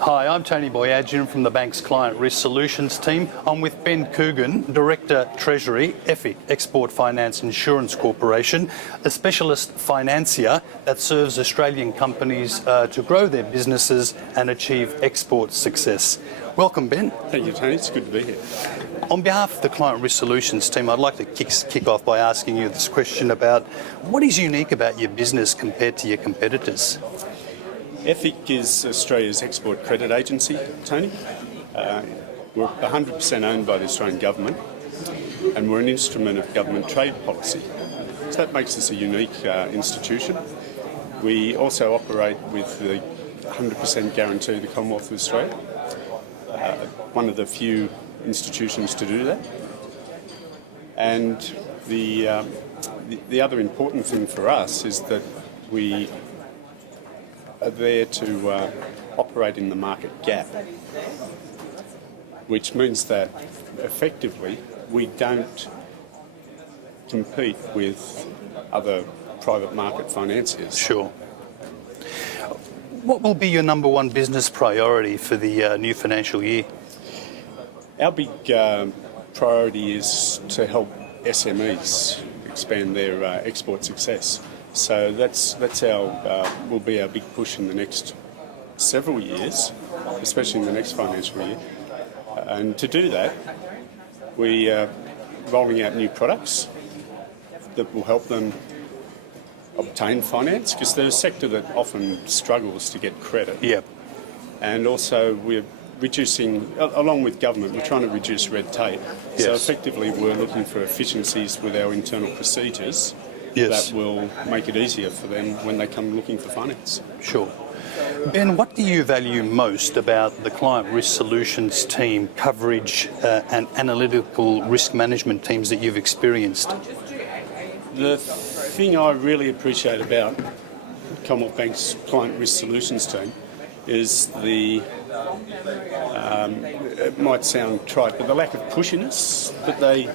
Hi, I'm Tony Boyadjian from the bank's Client Risk Solutions team. I'm with Ben Coogan, Director Treasury, Efic, Export Finance Insurance Corporation, a specialist financier that serves Australian companies to grow their businesses and achieve export success. Welcome, Ben. Thank you, Tony. It's good to be here. On behalf of the Client Risk Solutions team, I'd like to kick off by asking you this question about what is unique about your business compared to your competitors? Efic is Australia's export credit agency, Tony. We're 100% owned by the Australian government, and we're an instrument of government trade policy. So that makes us a unique institution. We also operate with the 100% guarantee of the Commonwealth of Australia, one of the few institutions to do that. And the other important thing for us is that we are there to operate in the market gap, which means that effectively we don't compete with other private market financiers. Sure. What will be your number one business priority for the new financial year? Our big priority is to help SMEs expand their export success. So that's will be our big push in the next several years, especially in the next financial year. And to do that, we are rolling out new products that will help them obtain finance, because they're a sector that often struggles to get credit. Yep. And also we're reducing, along with government, we're trying to reduce red tape. Yes. So effectively we're looking for efficiencies with our internal procedures. Yes. That will make it easier for them when they come looking for finance. Sure. Ben, what do you value most about the Client Risk Solutions team, coverage and analytical risk management teams that you've experienced? The thing I really appreciate about Commonwealth Bank's Client Risk Solutions team is it might sound trite, but the lack of pushiness that they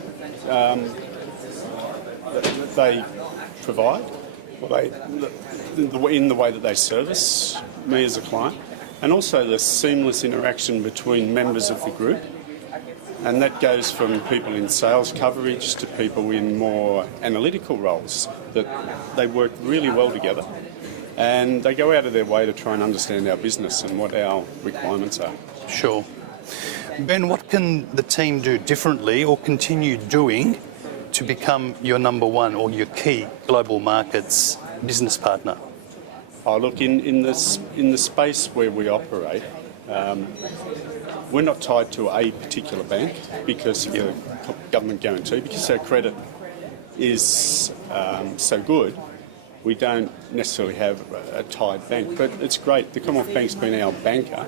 provide, in the way that they service me as a client, and also the seamless interaction between members of the group. And that goes from people in sales coverage to people in more analytical roles, that they work really well together and they go out of their way to try and understand our business and what our requirements are. Sure. Ben, what can the team do differently or continue doing to become your number one or your key global markets business partner? Oh, look, in the space where we operate, we're not tied to a particular bank because of the government guarantee, because our credit is so good. We don't necessarily have a tied bank, but it's great. The Commonwealth Bank's been our banker,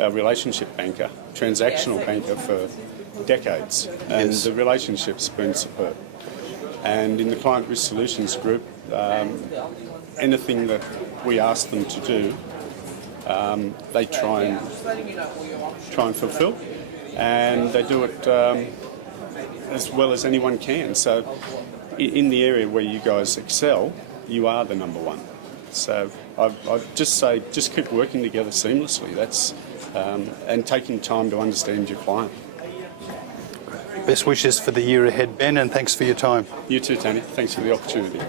our relationship banker, transactional banker for decades, and the relationship's been superb. And in the Client Risk Solutions group, anything that we ask them to do, they try and fulfil, and they do it as well as anyone can. So in the area where you guys excel, you are the number one. So I'd just say, just keep working together seamlessly. That's and taking time to understand your client. Best wishes for the year ahead, Ben, and thanks for your time. You too, Tony. Thanks for the opportunity.